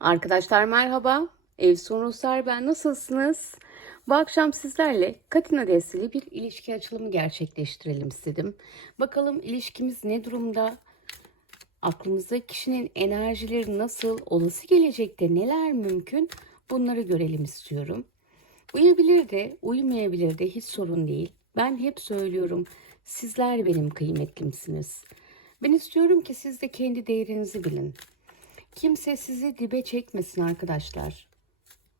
Arkadaşlar merhaba. Ev Ruslar ben nasılsınız? Bu akşam sizlerle Katina desteli bir ilişki açılımı gerçekleştirelim istedim. Bakalım ilişkimiz ne durumda? Aklımızdaki kişinin enerjileri nasıl? Olası gelecekte neler mümkün? Bunları görelim istiyorum. Uyabilir de, uymayabilir de hiç sorun değil. Ben hep söylüyorum. Sizler benim kıymetlimsiniz. Ben istiyorum ki siz de kendi değerinizi bilin. Kimse sizi dibe çekmesin arkadaşlar.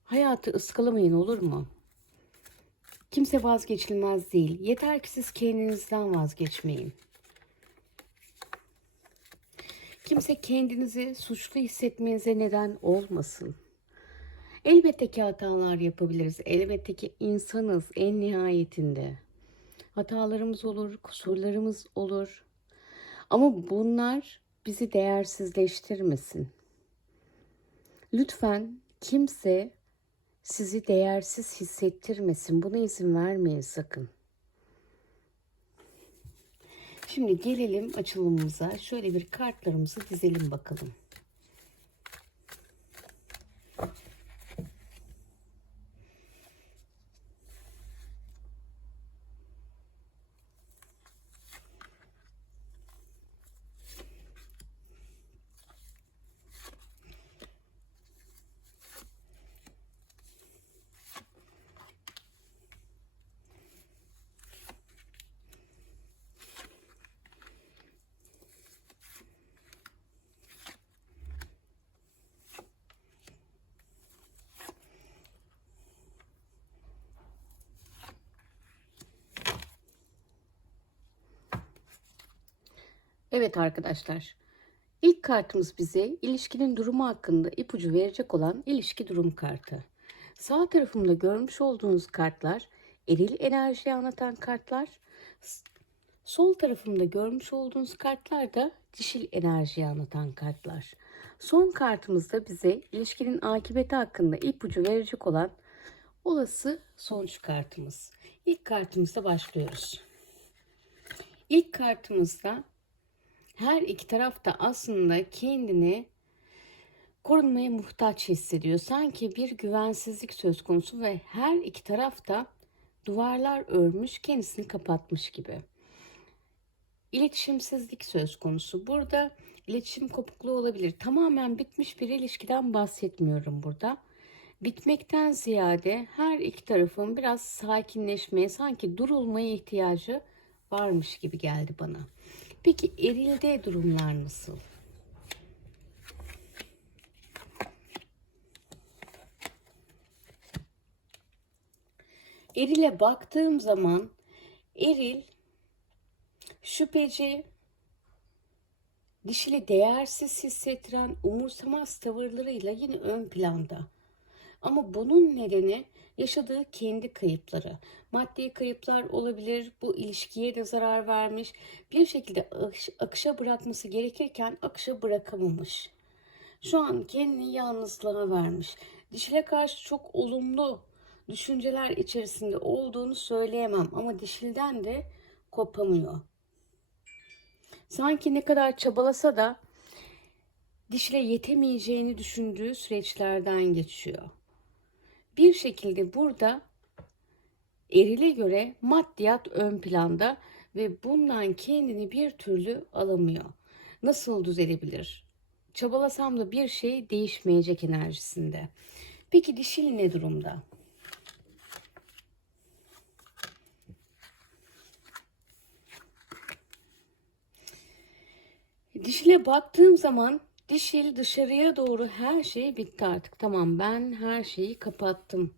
Hayatı ıskalamayın olur mu? Kimse vazgeçilmez değil. Yeter ki siz kendinizden vazgeçmeyin. Kimse kendinizi suçlu hissetmenize neden olmasın. Elbette ki hatalar yapabiliriz. Elbette ki insanız en nihayetinde. Hatalarımız olur, kusurlarımız olur. Ama bunlar bizi değersizleştirmesin. Lütfen kimse sizi değersiz hissettirmesin. Buna izin vermeyin sakın. Şimdi gelelim açılımımıza. Şöyle bir kartlarımızı dizelim bakalım. Evet arkadaşlar. İlk kartımız bize ilişkinin durumu hakkında ipucu verecek olan ilişki durum kartı. Sağ tarafımda görmüş olduğunuz kartlar eril enerjiyi anlatan kartlar. Sol tarafımda görmüş olduğunuz kartlar da dişil enerjiyi anlatan kartlar. Son kartımızda bize ilişkinin akıbeti hakkında ipucu verecek olan olası sonuç kartımız. İlk kartımızda başlıyoruz. İlk kartımızda her iki taraf da aslında kendini korunmaya muhtaç hissediyor. Sanki bir güvensizlik söz konusu ve her iki taraf da duvarlar örmüş, kendisini kapatmış gibi. İletişimsizlik söz konusu. Burada iletişim kopukluğu olabilir. Tamamen bitmiş bir ilişkiden bahsetmiyorum burada. Bitmekten ziyade her iki tarafın biraz sakinleşmeye, sanki durulmaya ihtiyacı varmış gibi geldi bana. Peki erilde durumlar nasıl? Eril'e baktığım zaman eril şüpheci, dişili değersiz hissettiren umursamaz tavırlarıyla yine ön planda. Ama bunun nedeni yaşadığı kendi kayıpları. Maddi kayıplar olabilir, bu ilişkiye de zarar vermiş. Bir şekilde akışa bırakması gerekirken akışa bırakamamış. Şu an kendini yalnızlığa vermiş. Dişile karşı çok olumlu düşünceler içerisinde olduğunu söyleyemem ama dişilden de kopamıyor. Sanki ne kadar çabalasa da dişile yetemeyeceğini düşündüğü süreçlerden geçiyor bir şekilde burada erile göre maddiyat ön planda ve bundan kendini bir türlü alamıyor. Nasıl düzelebilir? Çabalasam da bir şey değişmeyecek enerjisinde. Peki dişil ne durumda? Dişile baktığım zaman Dişil dışarıya doğru her şey bitti artık. Tamam ben her şeyi kapattım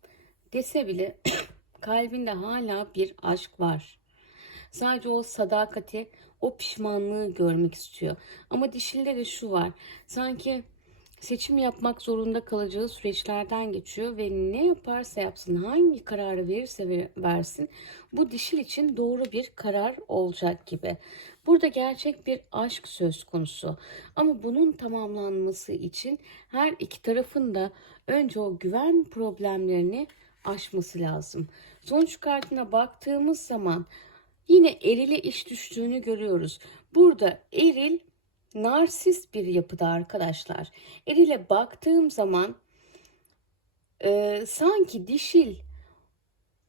dese bile kalbinde hala bir aşk var. Sadece o sadakati, o pişmanlığı görmek istiyor. Ama dişilde de şu var. Sanki seçim yapmak zorunda kalacağı süreçlerden geçiyor ve ne yaparsa yapsın, hangi kararı verirse versin bu dişil için doğru bir karar olacak gibi. Burada gerçek bir aşk söz konusu. Ama bunun tamamlanması için her iki tarafın da önce o güven problemlerini aşması lazım. Sonuç kartına baktığımız zaman yine erile iş düştüğünü görüyoruz. Burada eril narsist bir yapıda arkadaşlar. Erile baktığım zaman e, sanki dişil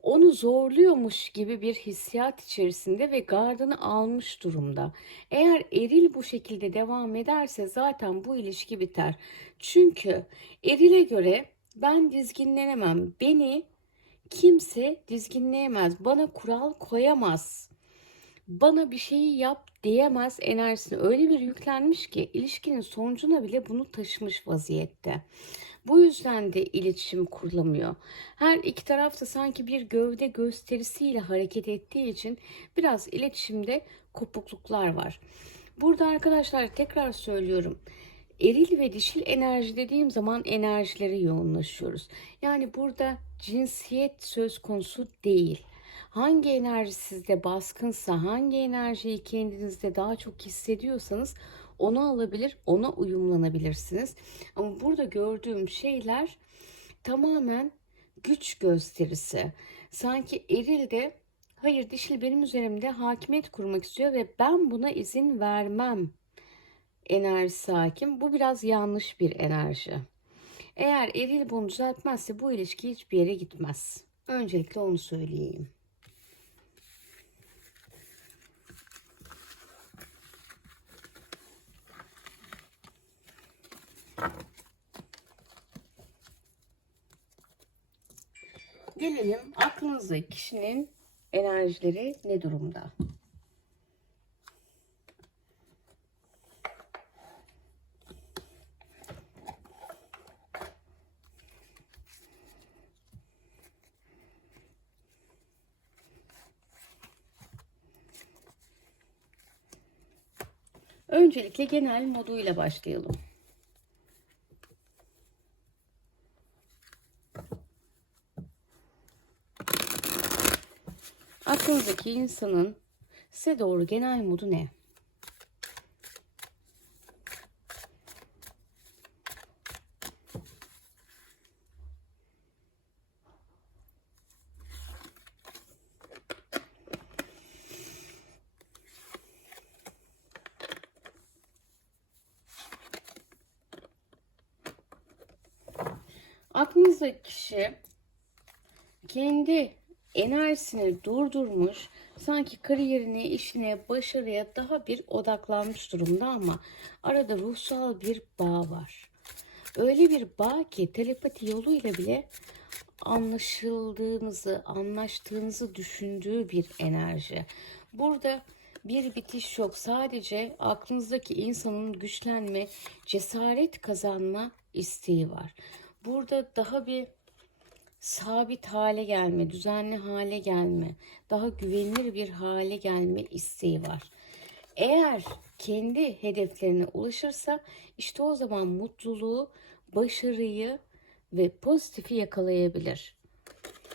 onu zorluyormuş gibi bir hissiyat içerisinde ve gardını almış durumda. Eğer eril bu şekilde devam ederse zaten bu ilişki biter. Çünkü erile göre ben dizginlenemem. Beni kimse dizginleyemez. Bana kural koyamaz. Bana bir şeyi yap diyemez enerjisine öyle bir yüklenmiş ki ilişkinin sonucuna bile bunu taşımış vaziyette. Bu yüzden de iletişim kurulamıyor. Her iki taraf da sanki bir gövde gösterisiyle hareket ettiği için biraz iletişimde kopukluklar var. Burada arkadaşlar tekrar söylüyorum. Eril ve dişil enerji dediğim zaman enerjileri yoğunlaşıyoruz. Yani burada cinsiyet söz konusu değil. Hangi enerji sizde baskınsa, hangi enerjiyi kendinizde daha çok hissediyorsanız onu alabilir, ona uyumlanabilirsiniz. Ama burada gördüğüm şeyler tamamen güç gösterisi. Sanki eril de hayır dişil benim üzerimde hakimiyet kurmak istiyor ve ben buna izin vermem enerjisi hakim. Bu biraz yanlış bir enerji. Eğer eril bunu düzeltmezse bu ilişki hiçbir yere gitmez. Öncelikle onu söyleyeyim. Gelelim aklınızdaki kişinin enerjileri ne durumda? Öncelikle genel moduyla başlayalım. Aklınızdaki insanın size doğru genel modu ne? Aklınızdaki kişi kendi enerjisini durdurmuş, sanki kariyerine, işine, başarıya daha bir odaklanmış durumda ama arada ruhsal bir bağ var. Öyle bir bağ ki telepati yoluyla bile anlaşıldığınızı, anlaştığınızı düşündüğü bir enerji. Burada bir bitiş yok. Sadece aklınızdaki insanın güçlenme, cesaret kazanma isteği var. Burada daha bir sabit hale gelme, düzenli hale gelme, daha güvenilir bir hale gelme isteği var. Eğer kendi hedeflerine ulaşırsa işte o zaman mutluluğu, başarıyı ve pozitifi yakalayabilir.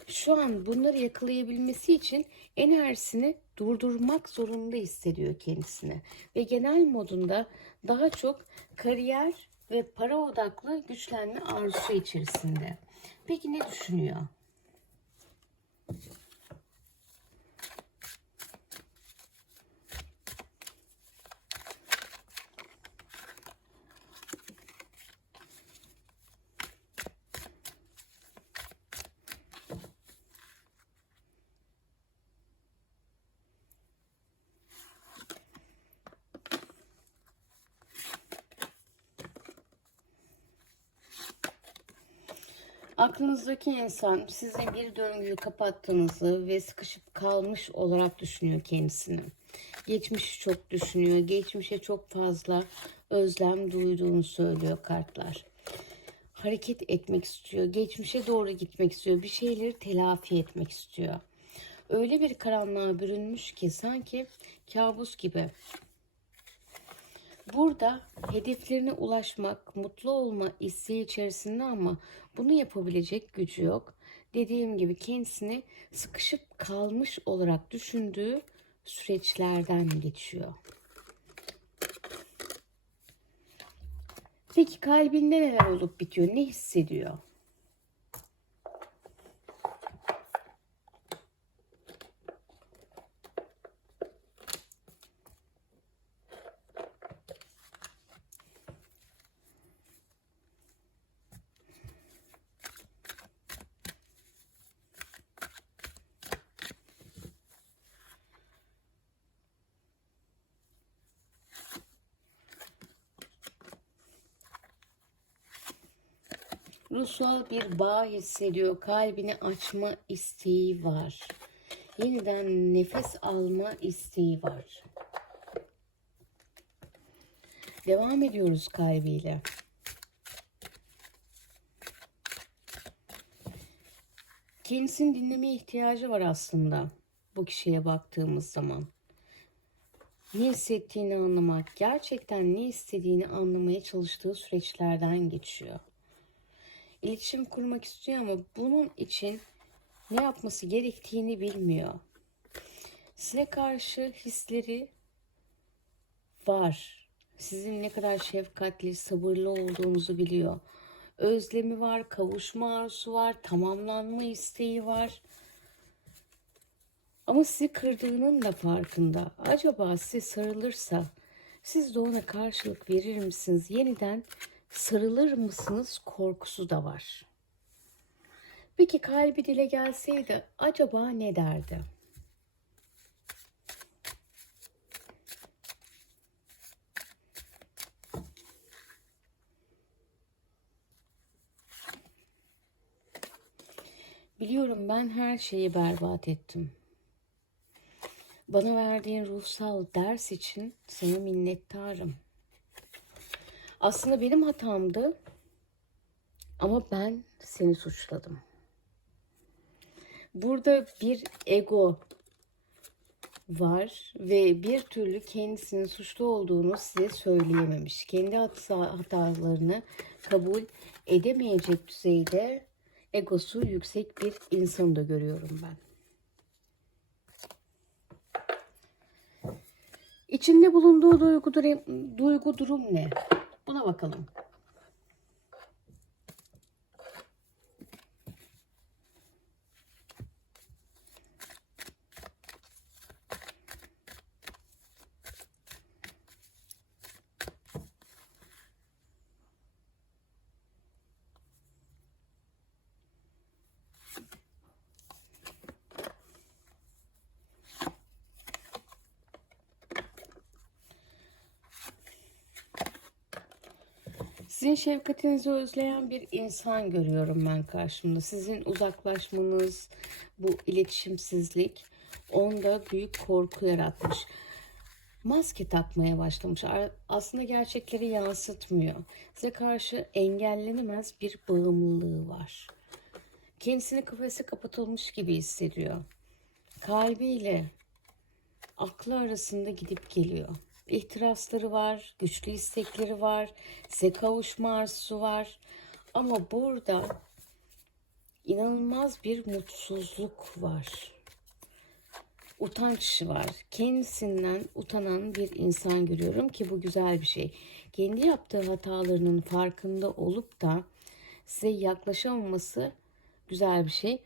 Şu an bunları yakalayabilmesi için enerjisini durdurmak zorunda hissediyor kendisini. Ve genel modunda daha çok kariyer ve para odaklı güçlenme arzusu içerisinde. Peki ne düşünüyor? Aklınızdaki insan sizin bir döngüyü kapattığınızı ve sıkışıp kalmış olarak düşünüyor kendisini. Geçmişi çok düşünüyor. Geçmişe çok fazla özlem duyduğunu söylüyor kartlar. Hareket etmek istiyor. Geçmişe doğru gitmek istiyor. Bir şeyleri telafi etmek istiyor. Öyle bir karanlığa bürünmüş ki sanki kabus gibi. Burada hedeflerine ulaşmak, mutlu olma isteği içerisinde ama bunu yapabilecek gücü yok. Dediğim gibi kendisini sıkışıp kalmış olarak düşündüğü süreçlerden geçiyor. Peki kalbinde neler olup bitiyor? Ne hissediyor? Ruhsal bir bağ hissediyor. Kalbini açma isteği var. Yeniden nefes alma isteği var. Devam ediyoruz kalbiyle. Kendisini dinlemeye ihtiyacı var aslında bu kişiye baktığımız zaman. Ne hissettiğini anlamak, gerçekten ne istediğini anlamaya çalıştığı süreçlerden geçiyor. İletişim kurmak istiyor ama bunun için ne yapması gerektiğini bilmiyor. Size karşı hisleri var. Sizin ne kadar şefkatli, sabırlı olduğunuzu biliyor. Özlemi var, kavuşma arzusu var, tamamlanma isteği var. Ama sizi kırdığının da farkında. Acaba size sarılırsa siz de ona karşılık verir misiniz? Yeniden sarılır mısınız korkusu da var. Peki kalbi dile gelseydi acaba ne derdi? Biliyorum ben her şeyi berbat ettim. Bana verdiğin ruhsal ders için sana minnettarım. Aslında benim hatamdı ama ben seni suçladım. Burada bir ego var ve bir türlü kendisinin suçlu olduğunu size söyleyememiş. Kendi hata, hatalarını kabul edemeyecek düzeyde egosu yüksek bir insanı da görüyorum ben. İçinde bulunduğu duygu, duygu durum ne? Buna bakalım. Sizin şefkatinizi özleyen bir insan görüyorum ben karşımda. Sizin uzaklaşmanız, bu iletişimsizlik onda büyük korku yaratmış. Maske takmaya başlamış. Aslında gerçekleri yansıtmıyor. Size karşı engellenemez bir bağımlılığı var. Kendisini kafese kapatılmış gibi hissediyor. Kalbiyle aklı arasında gidip geliyor ihtirasları var, güçlü istekleri var, size kavuşma arzusu var. Ama burada inanılmaz bir mutsuzluk var. Utanç var. Kendisinden utanan bir insan görüyorum ki bu güzel bir şey. Kendi yaptığı hatalarının farkında olup da size yaklaşamaması güzel bir şey.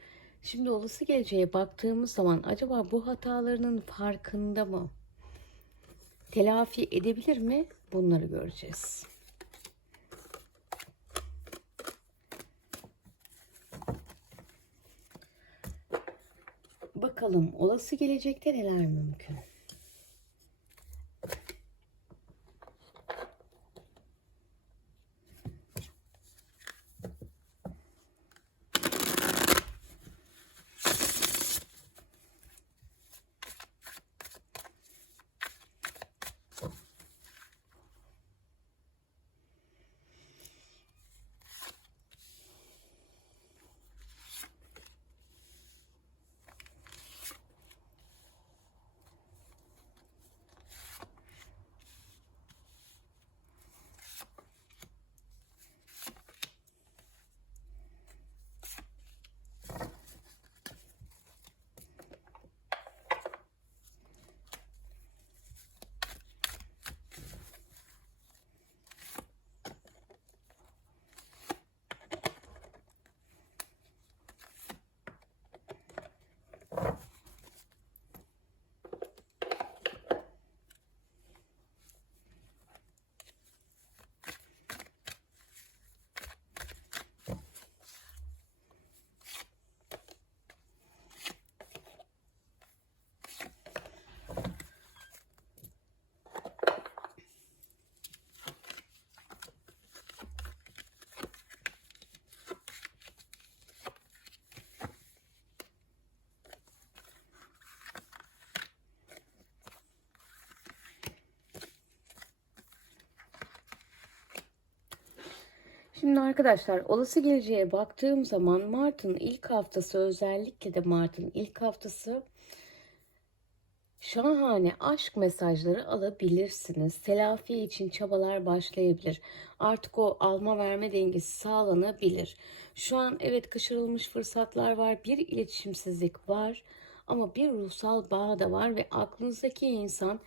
Şimdi olası geleceğe baktığımız zaman acaba bu hatalarının farkında mı? Telafi edebilir mi? Bunları göreceğiz. Bakalım olası gelecekte neler mümkün? Şimdi arkadaşlar olası geleceğe baktığım zaman Mart'ın ilk haftası özellikle de Mart'ın ilk haftası şahane aşk mesajları alabilirsiniz. Telafi için çabalar başlayabilir. Artık o alma verme dengesi sağlanabilir. Şu an evet kaçırılmış fırsatlar var. Bir iletişimsizlik var. Ama bir ruhsal bağ da var ve aklınızdaki insan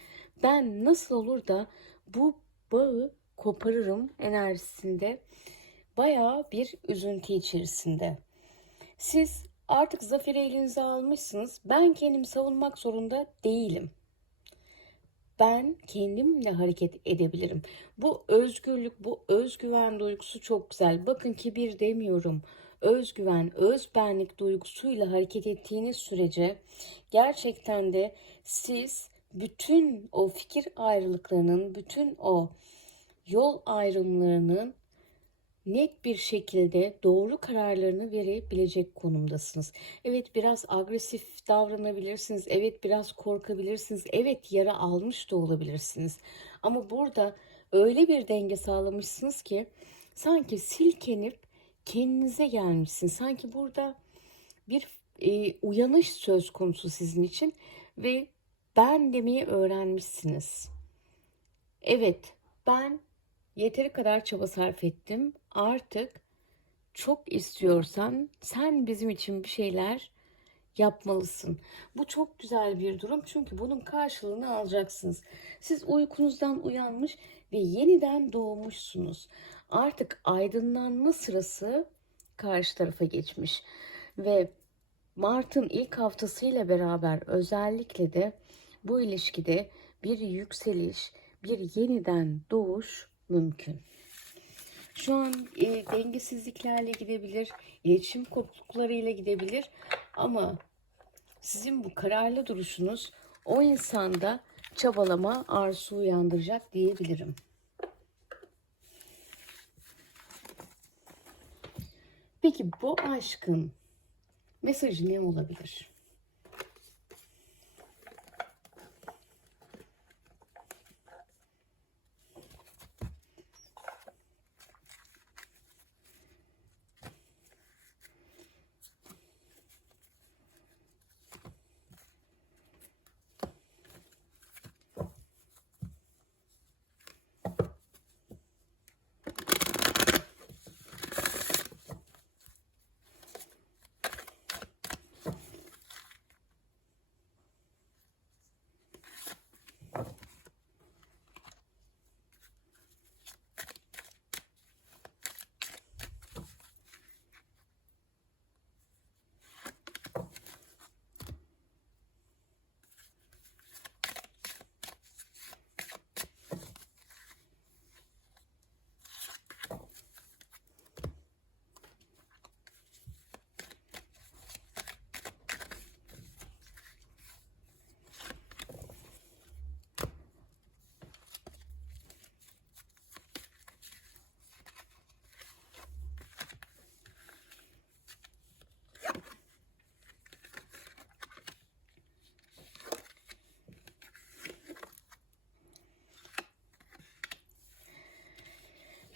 ben nasıl olur da bu bağı koparırım enerjisinde bayağı bir üzüntü içerisinde. Siz artık zaferi elinize almışsınız. Ben kendimi savunmak zorunda değilim. Ben kendimle hareket edebilirim. Bu özgürlük, bu özgüven duygusu çok güzel. Bakın kibir demiyorum. Özgüven, özbenlik duygusuyla hareket ettiğiniz sürece gerçekten de siz bütün o fikir ayrılıklarının, bütün o yol ayrımlarının net bir şekilde doğru kararlarını verebilecek konumdasınız. Evet biraz agresif davranabilirsiniz. Evet biraz korkabilirsiniz. Evet yara almış da olabilirsiniz. Ama burada öyle bir denge sağlamışsınız ki sanki silkenip kendinize gelmişsiniz. Sanki burada bir e, uyanış söz konusu sizin için ve ben demeyi öğrenmişsiniz. Evet, ben yeteri kadar çaba sarf ettim. Artık çok istiyorsan sen bizim için bir şeyler yapmalısın. Bu çok güzel bir durum çünkü bunun karşılığını alacaksınız. Siz uykunuzdan uyanmış ve yeniden doğmuşsunuz. Artık aydınlanma sırası karşı tarafa geçmiş ve Mart'ın ilk haftasıyla beraber özellikle de bu ilişkide bir yükseliş, bir yeniden doğuş mümkün. Şu an e, dengesizliklerle gidebilir, iletişim kopukluklarıyla gidebilir ama sizin bu kararlı duruşunuz o insanda çabalama arzusu uyandıracak diyebilirim. Peki bu aşkın mesajı ne olabilir?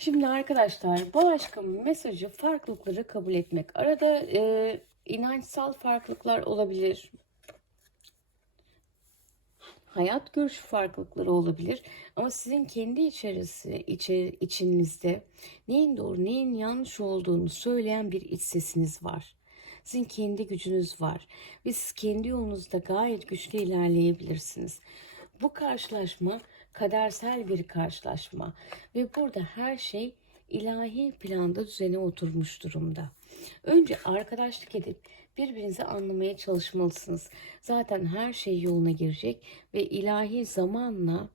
Şimdi arkadaşlar bu aşkın mesajı farklılıkları kabul etmek. Arada e, inançsal farklılıklar olabilir. Hayat görüşü farklılıkları olabilir. Ama sizin kendi içerisi, içi, içinizde neyin doğru, neyin yanlış olduğunu söyleyen bir iç sesiniz var. Sizin kendi gücünüz var. Ve siz kendi yolunuzda gayet güçlü ilerleyebilirsiniz. Bu karşılaşma kadersel bir karşılaşma ve burada her şey ilahi planda düzene oturmuş durumda. Önce arkadaşlık edip birbirinizi anlamaya çalışmalısınız. Zaten her şey yoluna girecek ve ilahi zamanla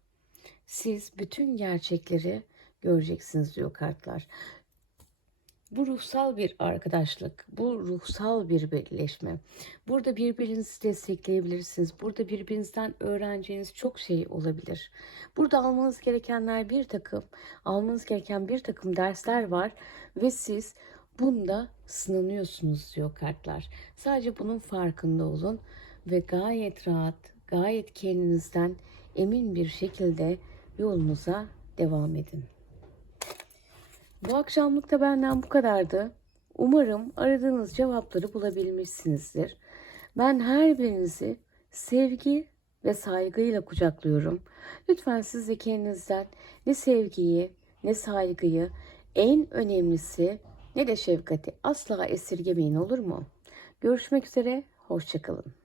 siz bütün gerçekleri göreceksiniz diyor kartlar. Bu ruhsal bir arkadaşlık, bu ruhsal bir birleşme. Burada birbirinizi destekleyebilirsiniz. Burada birbirinizden öğreneceğiniz çok şey olabilir. Burada almanız gerekenler bir takım, almanız gereken bir takım dersler var ve siz bunda sınanıyorsunuz diyor kartlar. Sadece bunun farkında olun ve gayet rahat, gayet kendinizden emin bir şekilde yolunuza devam edin. Bu akşamlık da benden bu kadardı. Umarım aradığınız cevapları bulabilmişsinizdir. Ben her birinizi sevgi ve saygıyla kucaklıyorum. Lütfen siz de kendinizden ne sevgiyi, ne saygıyı, en önemlisi ne de şefkati asla esirgemeyin olur mu? Görüşmek üzere, hoşçakalın.